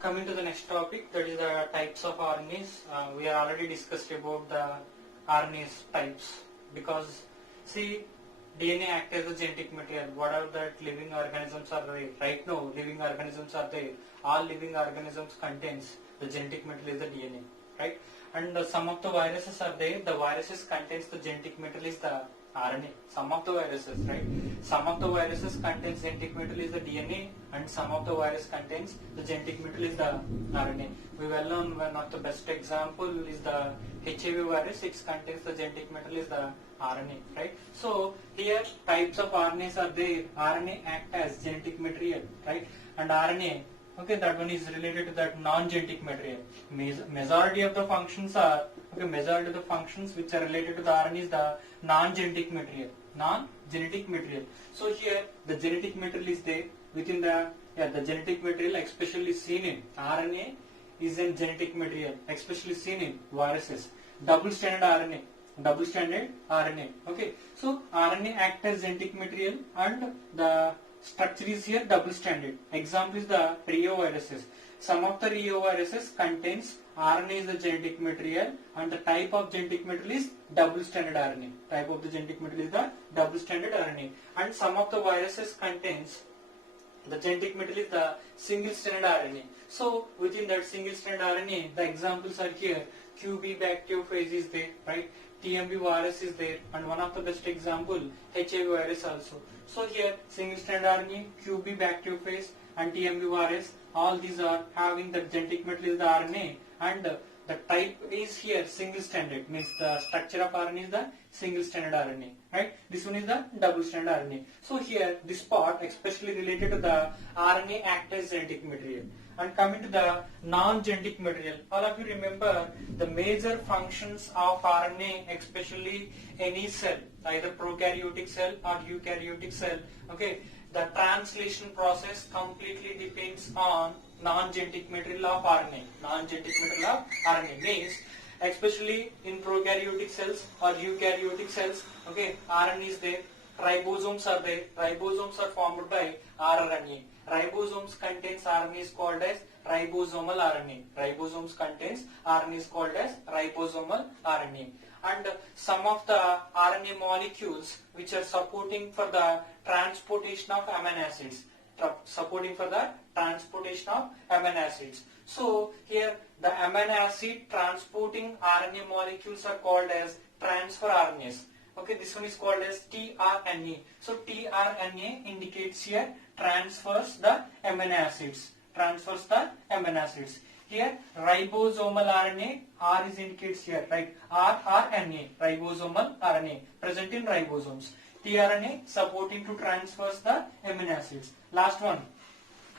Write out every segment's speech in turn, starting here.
Coming to the next topic, that is the types of RNAs. We are already discussed about the RNAs types, because see, DNA acts as a genetic material. Whatever that living organisms are there, right now living organisms are there. All living organisms contains the genetic material is the DNA, right? And some of the viruses are there. The viruses contains the genetic material is the RNA. Some of the viruses, right? Some of the viruses contains genetic material is the DNA, and some of the virus contains the genetic material is the RNA. We well known one of the best example is the HIV virus. It contains the genetic material is the RNA, right? So here types of RNAs are there. RNA act as genetic material, right? And RNA, okay, that one is related to that non-genetic material. Majority of the functions are, okay, majority of the functions which are related to the RNA is the non-genetic material. Non-genetic material. So here the genetic material is there within the the genetic material, especially seen in RNA is in genetic material, especially seen in viruses. Double-stranded RNA. Double-stranded RNA. Okay. So RNA act as genetic material, and the structure is here double-stranded. Example is the reoviruses. Some of the reoviruses contains RNA is the genetic material, and the type of genetic material is double-stranded RNA. Type of the genetic material is the double-stranded RNA. And some of the viruses contains the genetic material is the single-stranded RNA. So within that single-stranded RNA, the examples are here. QB bacteriophage is there, right? TMB virus is there, and one of the best example HIV virus also. So here single-stranded RNA, QB bacteriophage, and TMB virus, all these are having the genetic material is the RNA, and the type is here single-stranded, means the structure of RNA is the single-stranded RNA, right? This one is the double-stranded RNA. So here this part especially related to the RNA act as genetic material. And coming to the non-genetic material, all of you remember the major functions of RNA, especially any cell, either prokaryotic cell or eukaryotic cell. Okay, the translation process completely depends on non-genetic material of RNA. Non-genetic material of RNA means, especially in prokaryotic cells or eukaryotic cells, okay, RNA is there. Ribosomes are there. Ribosomes are formed by rRNA. Ribosomes contains RNA is called as ribosomal RNA. Ribosomes contains RNA is called as ribosomal RNA. And some of the RNA molecules which are supporting for the transportation of amino acids. Supporting for the transportation of amino acids. So here the amino acid transporting RNA molecules are called as transfer RNAs. Okay, this one is called as tRNA. So tRNA indicates here transfers the amino acids. Transfers the amino acids. Here ribosomal RNA, R is indicates here, right? rRNA, ribosomal RNA, present in ribosomes. tRNA supporting to transfers the amino acids. Last one,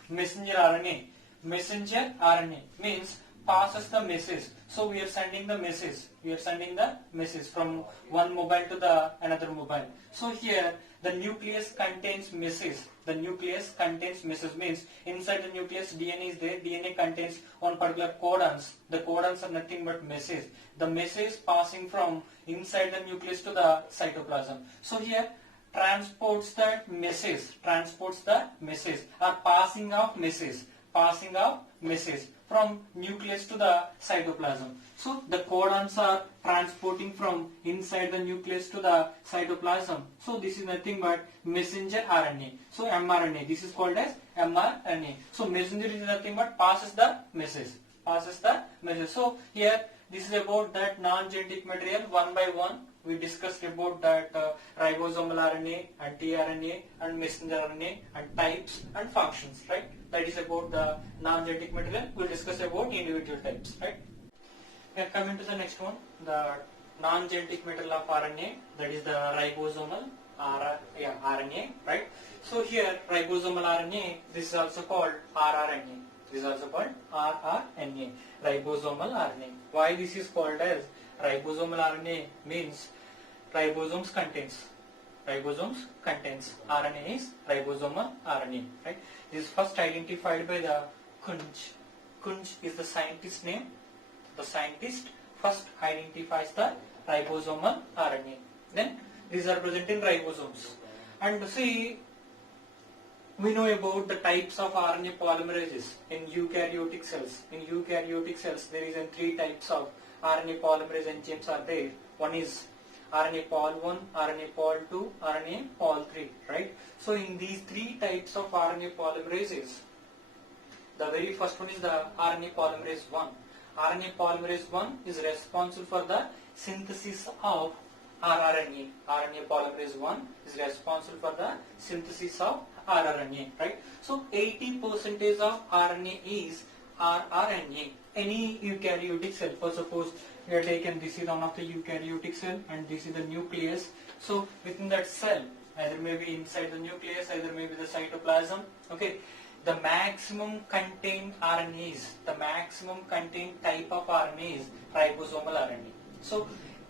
messenger RNA. Messenger RNA means passes the message. So we are sending the message. We are sending the message from one mobile to the another mobile. So here the nucleus contains message. The nucleus contains message means inside the nucleus DNA is there. DNA contains one particular codons. The codons are nothing but message. The message passing from inside the nucleus to the cytoplasm. So here transports the message. Transports the message or passing of message. Passing of message from nucleus to the cytoplasm. So the codons are transporting from inside the nucleus to the cytoplasm. So this is nothing but messenger RNA. So mRNA. This is called as mRNA. So messenger is nothing but passes the message. Passes the message. So here this is about that non-genetic material. One by one we discussed about that ribosomal RNA and tRNA and messenger RNA and types and functions, right? That is about the non-genetic material. We will discuss about individual types, right? We are coming to the next one, the non-genetic material of RNA, that is the ribosomal RNA, right? So here ribosomal RNA, this is also called rRNA. This is also called rRNA, ribosomal RNA. Why this is called as ribosomal RNA means ribosomes contains RNA is ribosomal RNA, right? This is first identified by the Kunj. Kunj is the scientist name. The scientist first identifies the ribosomal RNA. Then these are present in ribosomes. And see, we know about the types of RNA polymerases in eukaryotic cells. In eukaryotic cells, there is 3 types of RNA polymerase enzymes are there. One is RNA pol 1, RNA pol 2, RNA pol 3, right? So in these 3 types of RNA polymerases, the very first one is the RNA polymerase 1. RNA polymerase 1 is responsible for the synthesis of rRNA. RNA polymerase 1 is responsible for the synthesis of rRNA, right? So 80% of RNA is rRNA. Any eukaryotic cell, for suppose we are taken, this is one of the eukaryotic cell and this is the nucleus. So within that cell, either maybe inside the nucleus, either maybe the cytoplasm, okay, the maximum contained RNAs, the maximum contained type of RNA is ribosomal RNA. So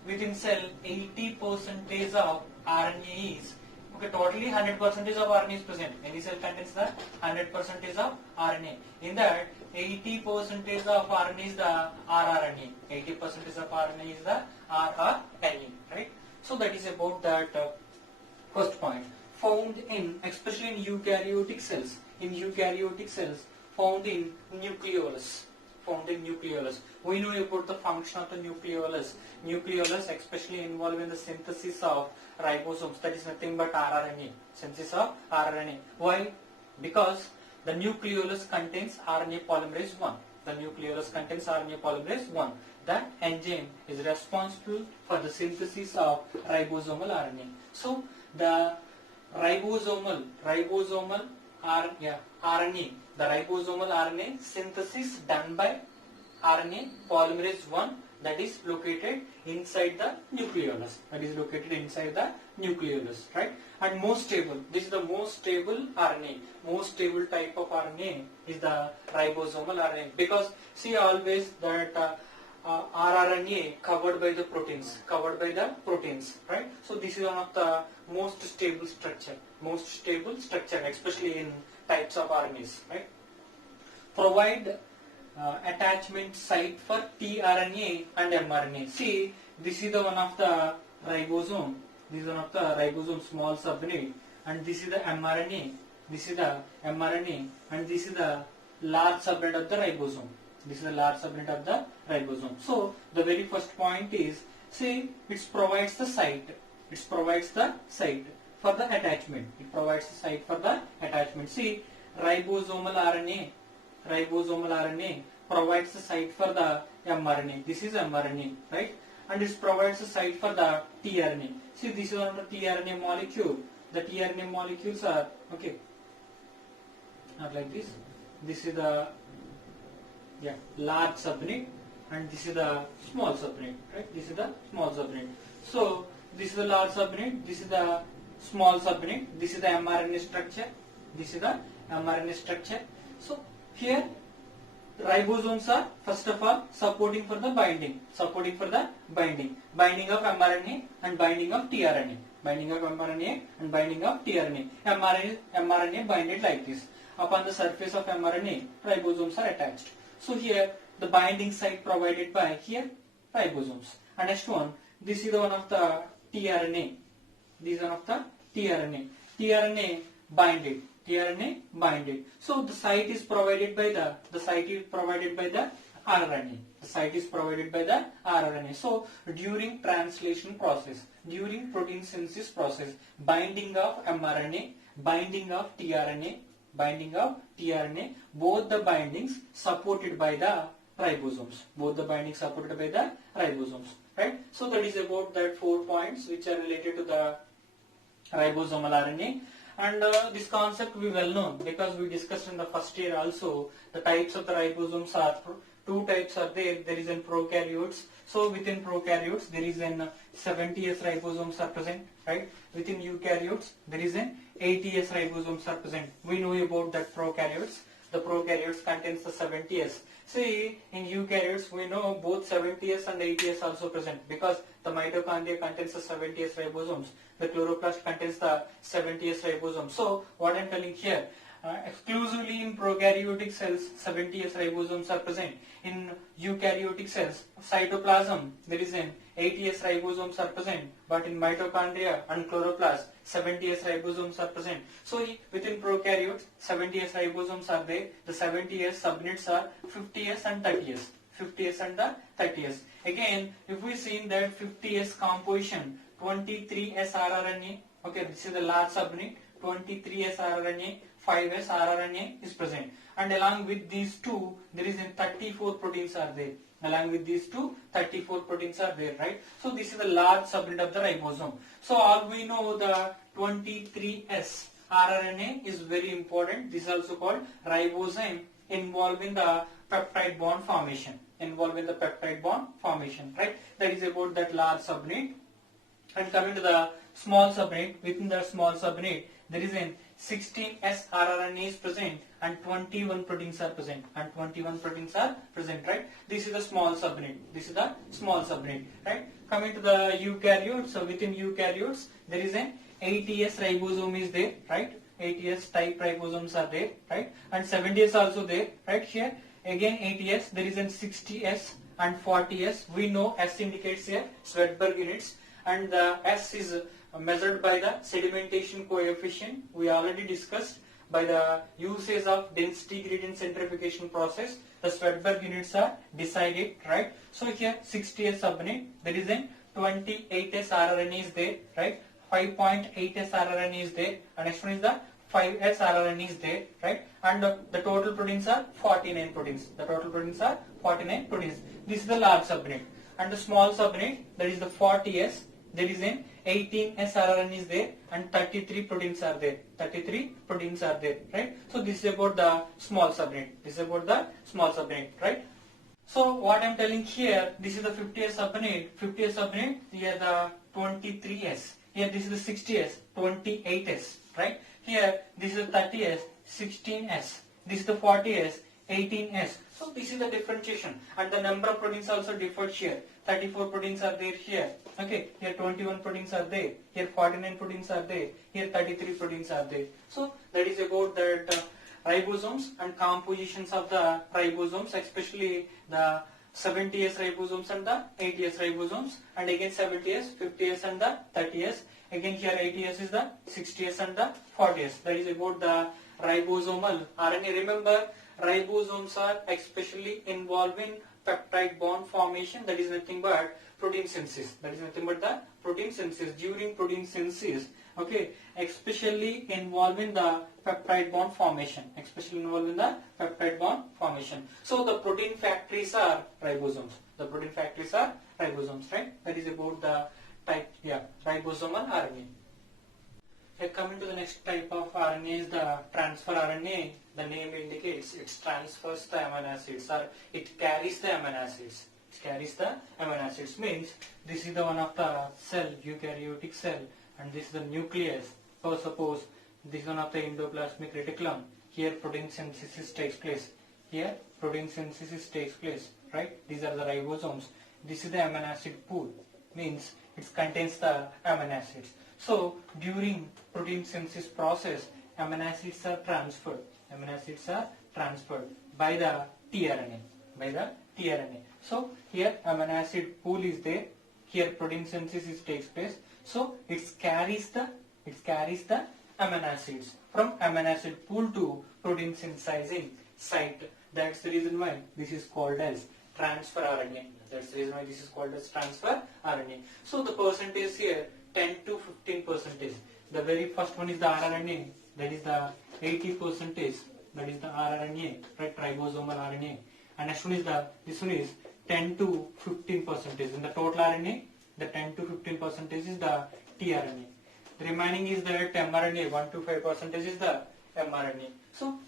within cell, 80% of RNA is, okay, totally 100% of RNA is present. Any cell contains the 100% of RNA. In that, 80% of RNA is the rRNA. 80% of RNA is the rRNA, right? So that is about that first point. Found in, especially in eukaryotic cells, found in nucleolus. We know about the function of the nucleolus. Nucleolus especially involved in the synthesis of ribosomes, that is nothing but rRNA. Synthesis of rRNA. Why? Because the nucleolus contains RNA polymerase 1. The nucleolus contains RNA polymerase 1. That enzyme is responsible for the synthesis of ribosomal RNA. So the ribosomal RNA, the ribosomal RNA synthesis done by RNA polymerase 1, that is located inside the nucleolus. Right? And most stable, this is the most stable RNA. Most stable type of RNA is the ribosomal RNA, because see always that rRNA covered by the proteins, right? So this is one of the most stable structure, especially in types of RNAs, right? Provide attachment site for tRNA and mRNA. See, this is the one of the ribosome. This is one of the ribosome small subunit, and this is the mRNA. And this is the large subunit of the ribosome. So the very first point is, see, it provides the site. For the attachment. See, ribosomal RNA provides the site for the mRNA. This is mRNA, right? And it provides the site for the tRNA. See, this is one of the tRNA molecule. The tRNA molecules are, okay, not like this. This is the large subunit, and this is the small subunit, right? So this is the large subunit, this is the small subunit, this is the mRNA structure. So here ribosomes are first of all supporting for the binding of mRNA and binding of tRNA. mRNA binded like this. Upon the surface of mRNA, ribosomes are attached. So here the binding site provided by here ribosomes. And next one, this is the one of the tRNA. tRNA binded. So the site is provided by the RNA. So during translation process, during protein synthesis process, binding of mRNA, binding of tRNA, both the bindings supported by the ribosomes. Right? So that is about that 4 points which are related to the ribosomal RNA. And this concept we well known because we discussed in the first year also. The types of the ribosomes are 2 types are there. There is in prokaryotes. So within prokaryotes there is an 70S ribosomes are present, right? Within eukaryotes there is an 80S ribosomes are present. We know about that prokaryotes. The prokaryotes contains the 70S. See, in eukaryotes we know both 70S and 80S also present because the mitochondria contains the 70S ribosomes. The chloroplast contains the 70S ribosomes. So what I am telling here, Exclusively in prokaryotic cells, 70S ribosomes are present. In eukaryotic cells, cytoplasm, there is an 80S ribosomes are present, but in mitochondria and chloroplast, 70S ribosomes are present. So within prokaryotes, 70S ribosomes are there. The 70S subunits are 50S and 30S. 50S and the 30S. Again, if we see that 50S composition, 23S rRNA, okay, this is the large subunit, 23S rRNA, 5S rRNA is present. And along with these two, there is 34 proteins are there. Along with these two, 34 proteins are there, right? So this is the large subunit of the ribosome. So all we know the 23S rRNA is very important. This is also called ribosome, involved in the peptide bond formation. Right? That is about that large subunit. And coming to the small subunit, within the small subunit, there is an 16S rRNA is present and 21 proteins are present. Right? This is the small subunit. Right? Coming to the eukaryotes, so within eukaryotes, there is an 80S ribosome is there, right? 80S type ribosomes are there, right? And 70S also there, right? Here again 80S, there is an 60S and 40S. We know S indicates here Svedberg units, and the S is measured by the sedimentation coefficient. We already discussed by the usage of density gradient centrifugation process. The Svedberg units are decided, right? So here 60S subunit, there is an 28S rRNA is there, right? 5.8S rRNA is there, and next one is the 5S rRNA is there, right? And the total proteins are 49 proteins. This is the large subunit. And the small subunit, that is the 40S, there is an 18S rRNA is there and 33 proteins are there. Right? So this is about the small subunit. Right? So what I am telling here, this is the 50S subunit. Here the 23S. Here this is the 60S, 28S. Right? Here this is the 30S, 16S. This is the 40S, 18S. So this is the differentiation, and the number of proteins also differs here. 34 proteins are there here. Okay, here 21 proteins are there. Here 49 proteins are there. Here 33 proteins are there. So that is about that ribosomes and compositions of the ribosomes, especially the 70S ribosomes and the 80S ribosomes, and again 70S, 50S and the 30S. Again here 80S is the 60S and the 40S. That is about the ribosomal RNA. Remember, ribosomes are especially involved in peptide bond formation. That is nothing but protein synthesis. During protein synthesis, okay, especially involved in the peptide bond formation. So the protein factories are ribosomes. Right? That is about the type, ribosomal RNA. Coming to the next type of RNA is the transfer RNA. The name indicates it transfers the amino acids, or it carries the amino acids. Means this is the one of the cell, eukaryotic cell, and this is the nucleus. So suppose this is one of the endoplasmic reticulum. Here protein synthesis takes place. Right? These are the ribosomes. This is the amino acid pool. Means it contains the amino acids. So during protein synthesis process, amino acids are transferred. By the tRNA. So here amino acid pool is there. Here protein synthesis takes place. So it carries the amino acids from amino acid pool to protein synthesizing site. That's the reason why this is called as transfer RNA. So the percentage here, 10 to 15%. The very first one is the rRNA, that is the 80%, that is the rRNA, right, ribosomal RNA. And next one is this one is 10 to 15%. In the total RNA, the 10 to 15% is the tRNA. The remaining is the mRNA, 1 to 5% is the mRNA. So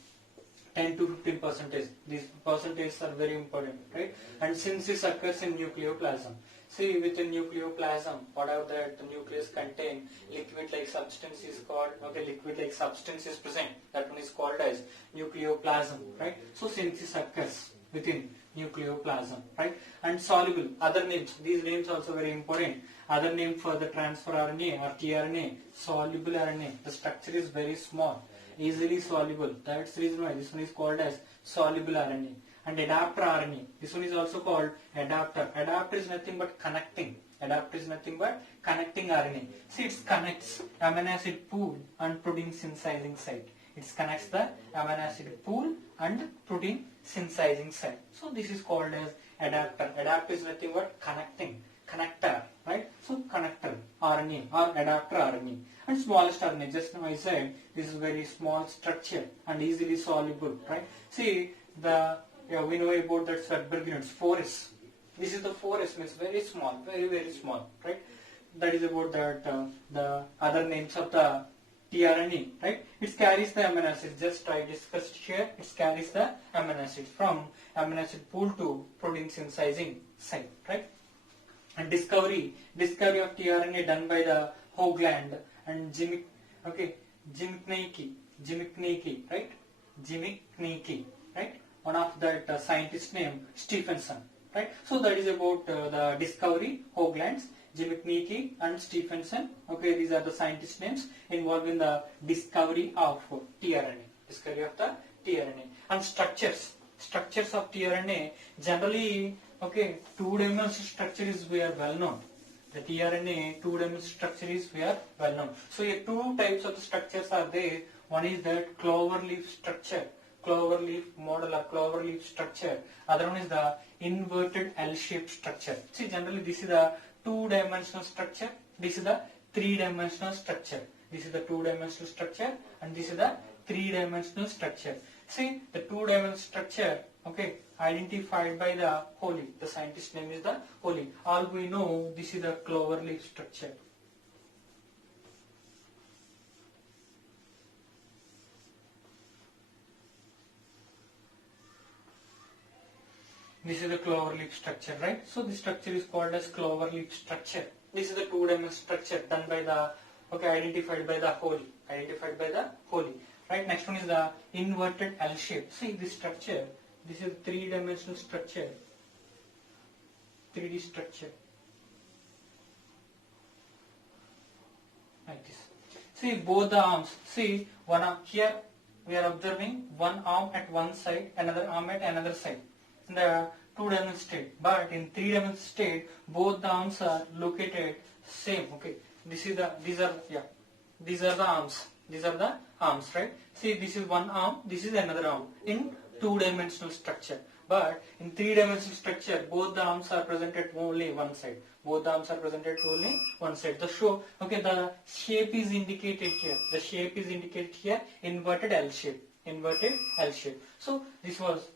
10 to 15%. These percentages are very important, right? And since this occurs in nucleoplasm, see within nucleoplasm, whatever that the nucleus contain, liquid-like substance is called, liquid-like substance is present. That one is called as nucleoplasm, right? So since this occurs within nucleoplasm, right? And soluble, other names, these names also very important. Other name for the transfer RNA or tRNA, soluble RNA. The structure is very small, easily soluble. That's the reason why this one is called as soluble RNA. And adapter RNA, this one is also called adapter. Adapter is nothing but connecting. Adapter is nothing but connecting RNA. See, it connects amino acid pool and protein synthesizing site. It connects the amino acid pool and protein synthesizing site. So this is called as adapter. Adapter is nothing but connecting, connector, right? So connector RNA or adapter RNA. And smallest RNA, just now I said, this is very small structure and easily soluble, right? See, we know about that Svedberg units, 4S. This is the 4S, means very small, very small, right? That is about that the other names of the tRNA, right? It carries the amino acid. Just I discussed here. It carries the amino acid from amino acid pool to protein synthesizing site, right? And discovery of tRNA done by the Hoagland and Jimichniki, right? Jimichniki, right? One of that scientist named Stephenson, right? So that is about the discovery, Hoaglands, Jimichniki and Stephenson. Okay, these are the scientist names involved in the discovery of tRNA. Discovery of the tRNA. And structures of tRNA, generally, okay, two-dimensional structure is well known. The tRNA two-dimensional structure is well known. So here two types of the structures are there. One is that cloverleaf structure, cloverleaf model or cloverleaf structure. Other one is the inverted L-shaped structure. See, generally this is the two-dimensional structure. This is the three-dimensional structure. This is the two-dimensional structure and this is the three-dimensional structure. See, the two-dimensional structure, okay, identified by the Holy. The scientist name is the Holy. All we know, this is the cloverleaf structure. This is the cloverleaf structure, right? So this structure is called as cloverleaf structure. This is the two-dimensional structure done by the, okay, identified by the Holy. Right? Next one is the inverted L shape. See this structure. This is three-dimensional structure. 3D structure. Like this. See both the arms. See one arm here. We are observing one arm at one side, another arm at another side. In the two-dimensional state, but in three-dimensional state, both the arms are located same. Okay, these are the arms. These are the arms, right? See, this is one arm. This is another arm in two-dimensional structure. But in three-dimensional structure, both the arms are present at only one side. The shape is indicated here. Inverted L shape. So this was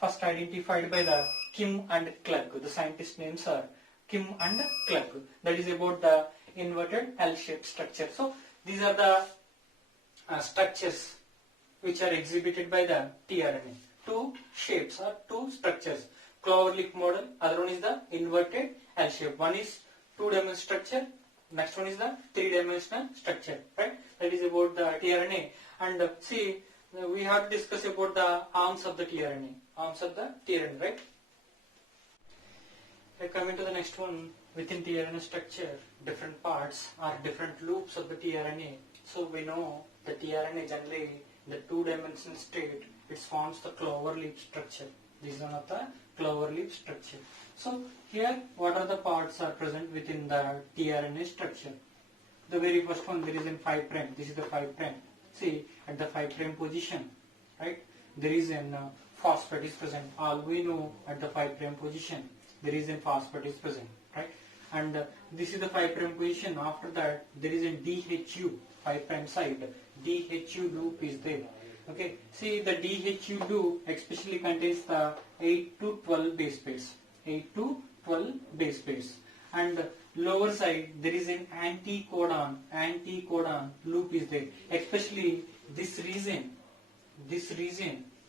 first identified by the Kim and Klug. The scientist names are Kim and Klug. That is about the inverted L-shaped structure. So these are the structures which are exhibited by the tRNA. Two shapes or two structures. Cloverleaf model. Other one is the inverted L shape. One is two-dimensional structure. Next one is the three-dimensional structure. Right? That is about the tRNA. And see, we have to discuss about the arms of the tRNA. Right? Coming to the next one, within tRNA structure, different parts or different loops of the tRNA. So we know the tRNA generally in the two-dimensional state, it forms the cloverleaf structure. This is one of the cloverleaf structure. So here, what are the parts are present within the tRNA structure? The very first one, there is in 5'. This is the 5'. See, at the 5' position, right, there is an phosphate is present. All we know at the 5' position, there is a phosphate is present, right? And this is the 5' position. After that, there is a DHU, 5' side. DHU loop is there. Okay, see the DHU loop especially contains the 8 to 12 base pairs. And lower side there is an anticodon loop is there. Especially this region,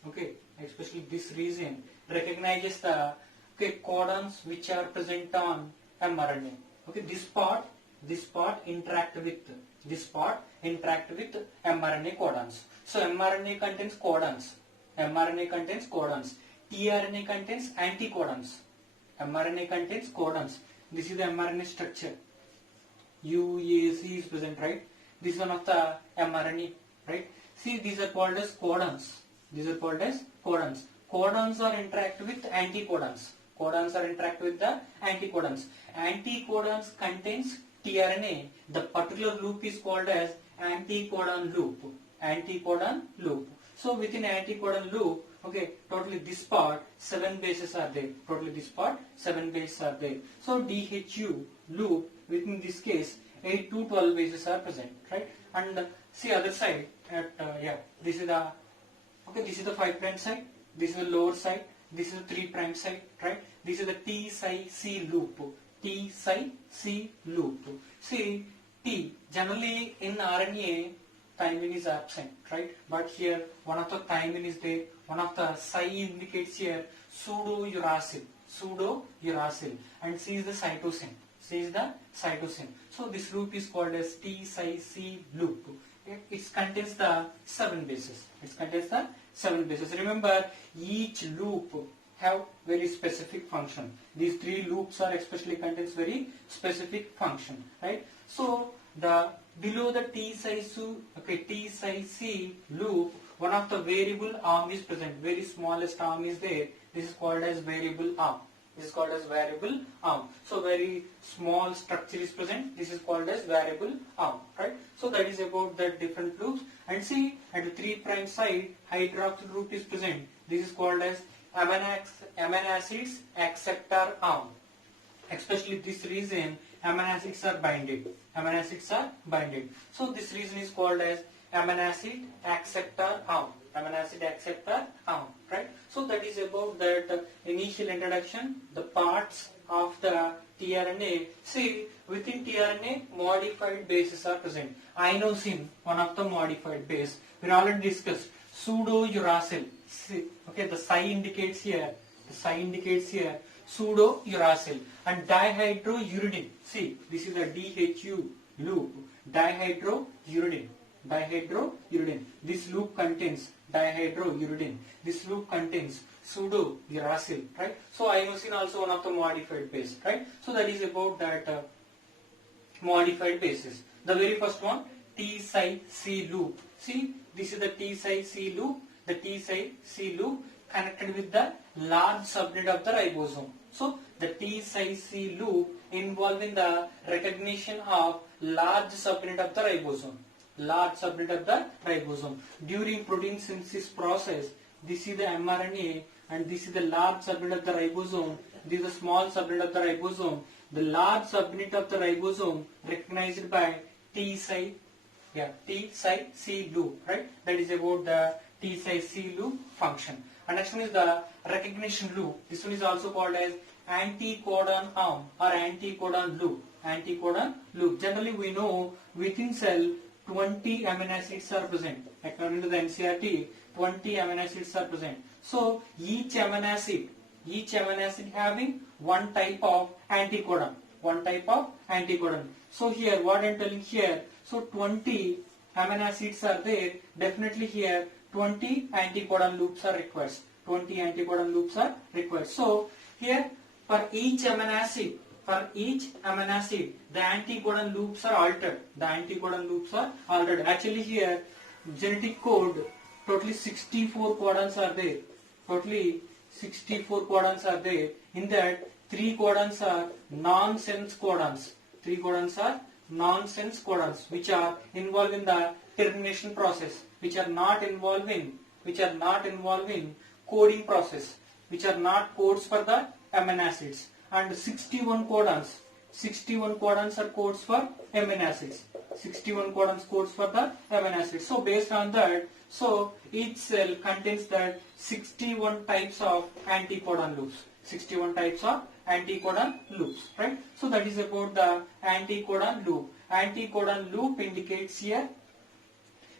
okay, especially this region recognizes the codons which are present on mRNA. Okay, this part interact with mRNA codons. So mRNA contains codons. tRNA contains anticodons. mRNA contains codons. This is the mRNA structure. UAC is present, right? This is one of the mRNA, right? See, these are called as codons. These are called as codons. Codons are interact with anticodons. Codons are interact with the anticodons. Anticodons contains tRNA. The particular loop is called as anticodon loop. Anticodon loop. So within anticodon loop, okay, totally this part 7 bases are there. Totally this part 7 bases are there. So DHU loop within this case 8 to 12 bases are present, right? And see other side at this is the this is the 5' side. This is the lower side. This is the 3' side, right? This is the T psi C loop. T psi C loop. See T generally in RNA thymine is absent, right? But here one of the thymine is there. One of the psi indicates here pseudo-uracil. Pseudo-uracil. And C is the cytosine. C is the cytosine. So this loop is called as T psi C loop. It contains the 7 bases. It contains the 7 bases. Remember, each loop have very specific function. These 3 loops are especially contains very specific function, right? So the below the T psi C loop, one of the variable arm is present. Very smallest arm is there. This is called as variable arm. This is called as variable arm. So very small structure is present. This is called as variable arm, right? So that is about the different loops. And see at the 3' side hydroxyl group is present. This is called as amino acids acceptor arm. Especially this reason amino acids are binded. Amino acids are binded. So this reason is called as amino acid acceptor arm. Amino acid acceptor arm, right? So that is about that initial introduction, the parts of the tRNA. See, within tRNA, modified bases are present. Inosine, one of the modified base. We already discussed pseudo-uracil. See, okay, the psi indicates here. The psi indicates here pseudo-uracil and dihydrouridine. See, this is the DHU loop. Dihydrouridine. Dihydrouridine. This loop contains dihydrouridine. This loop contains pseudo-uracil, right? So inosine also one of the modified base, right? So that is about that modified bases. The very first one, T psi C loop. See, this is the T psi C loop. The T psi C loop connected with the large subunit of the ribosome. So the T psi C loop involving the recognition of large subunit of the ribosome. Large subunit of the ribosome. During protein synthesis process, this is the mRNA and this is the large subunit of the ribosome. This is the small subunit of the ribosome. The large subunit of the ribosome recognized by T psi C loop, right? That is about the T psi C loop function. And next one is the recognition loop. This one is also called as anticodon arm or anticodon loop. Anticodon loop. Generally we know within cell 20 amino acids are present. According to the NCERT, 20 amino acids are present. So each amino acid having one type of anticodon. One type of anticodon. So here what I am telling here, so 20 amino acids are there. Definitely here 20 anticodon loops are required. 20 anticodon loops are required. So here for each amino acid, the anticodon loops are altered. The anticodon loops are altered. Actually here, genetic code, totally 64 codons are there. Totally 64 codons are there. In that, 3 codons are nonsense codons. 3 codons are nonsense codons, which are involved in the termination process, which are not involving coding process, which are not codes for the amino acids. And 61 codons are codes for amino acids. 61 codons codes for the amino acids. So based on that, so each cell contains that 61 types of anticodon loops. 61 types of anticodon loops, right? So that is about the anticodon loop. Anticodon loop indicates here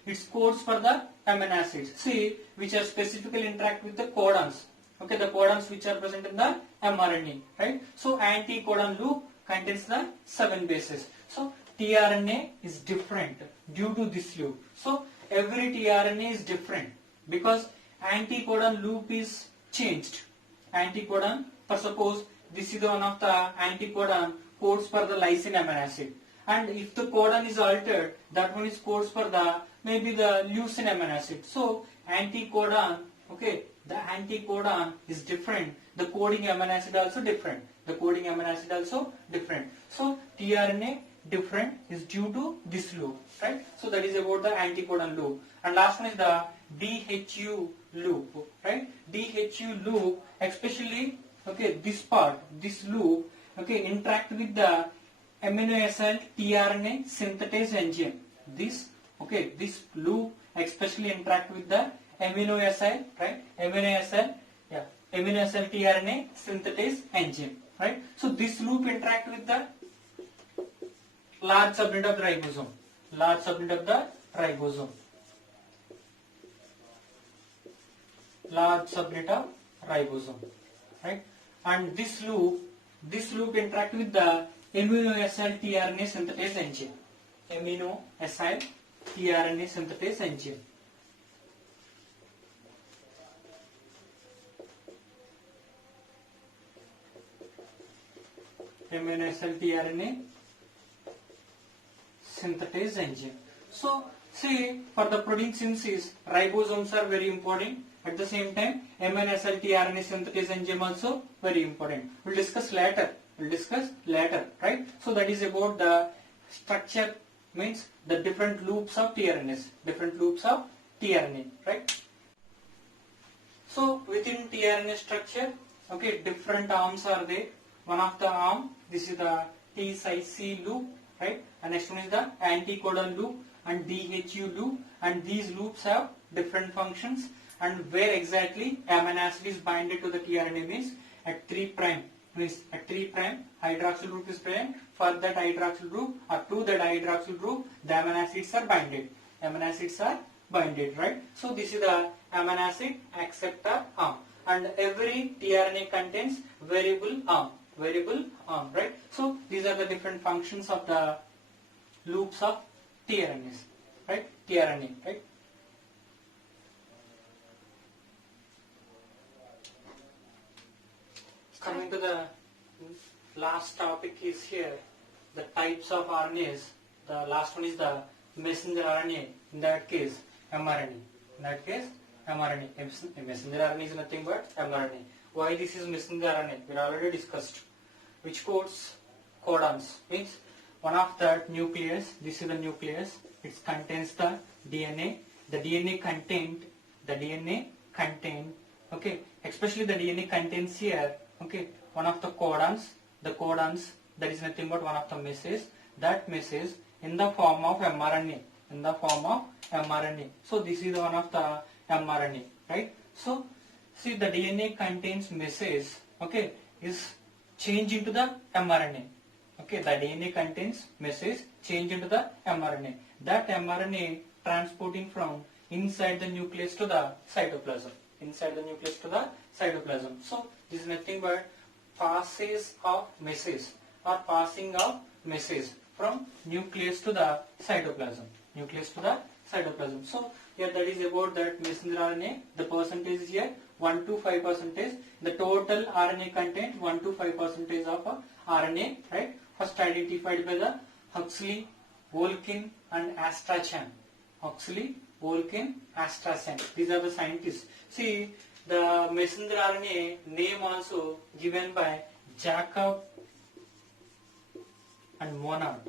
its codes for the amino acids. See, which are specifically interact with the codons. Okay, the codons which are present in the mRNA, right? So anticodon loop contains the 7 bases. So tRNA is different due to this loop. So every tRNA is different because anticodon loop is changed. Anticodon, for suppose this is the one of the anticodon codes for the lysine amino acid, and if the codon is altered, that one is codes for the maybe the leucine amino acid. So anticodon, okay, the anticodon is different. The coding amino acid also different. The coding amino acid also different. So tRNA different is due to this loop, right? So that is about the anticodon loop. And last one is the DHU loop, right? DHU loop, especially, okay, this part, this loop, okay, interact with the amino acid tRNA synthetase enzyme. This, okay, this loop especially interact with the amino acid, right? Amino acid tRNA synthetase enzyme, right? So this loop interact with the large subunit of the ribosome. Large subunit of the ribosome. Large subunit of ribosome, right? And this loop interact with the amino acid tRNA synthetase enzyme. Amino acid tRNA synthetase enzyme. Amino acid tRNA synthetase enzyme. So see, for the protein synthesis, ribosomes are very important. At the same time, amino acid tRNA synthetase enzyme also very important. We'll discuss later. Right? So that is about the structure, means the different loops of tRNAs. Right? So within tRNA structure, okay, different arms are there. One of the arm, this is the T psi C loop, right? And next one is the anticodon loop and DHU loop, and these loops have different functions. And where exactly amino acid is binded to the tRNA means at 3', means at 3' hydroxyl group is present. For that hydroxyl group or to that hydroxyl group, the amino acids are binded. Right? So this is the amino acid acceptor arm, and every tRNA contains variable arm, right? So these are the different functions of the loops of tRNA, right? Coming to the last topic is here, the types of RNAs. The last one is the messenger RNA. In that case, mRNA. Messenger RNA is nothing but mRNA. Why this is messenger RNA? We already discussed. Which codes? Codons. Means one of the nucleus. This is the nucleus. It contains the DNA. The DNA contained. Okay. Especially the DNA contains here. Okay. One of the codons. The codons, that is nothing but one of the message. That message in the form of mRNA. So this is one of the mRNA, right? So see, the DNA contains message, okay, is changed into the mRNA. Okay, the DNA contains message changed into the mRNA. That mRNA transporting from inside the nucleus to the cytoplasm. So this is nothing but passage of message or passing of message from nucleus to the cytoplasm. So here that is about that messenger RNA. The percentage is here 1 to 5%. The total RNA content 1 to 5% of RNA, right? First identified by the Huxley, Volkin and Astrachan. These are the scientists. See, the messenger RNA name also given by Jacob and Monod.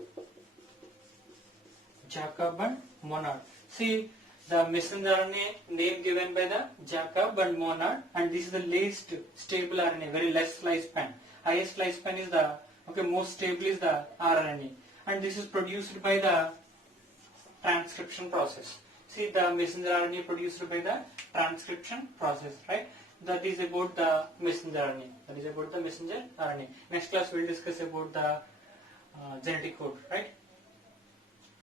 See, the messenger RNA name given by the Jacob and Monod, and this is the least stable RNA, very less lifespan. Highest lifespan is the, okay, most stable is the rRNA, and this is produced by the transcription process. See, the messenger RNA produced by the transcription process, right? That is about the messenger RNA. Next class we will discuss about the genetic code, right?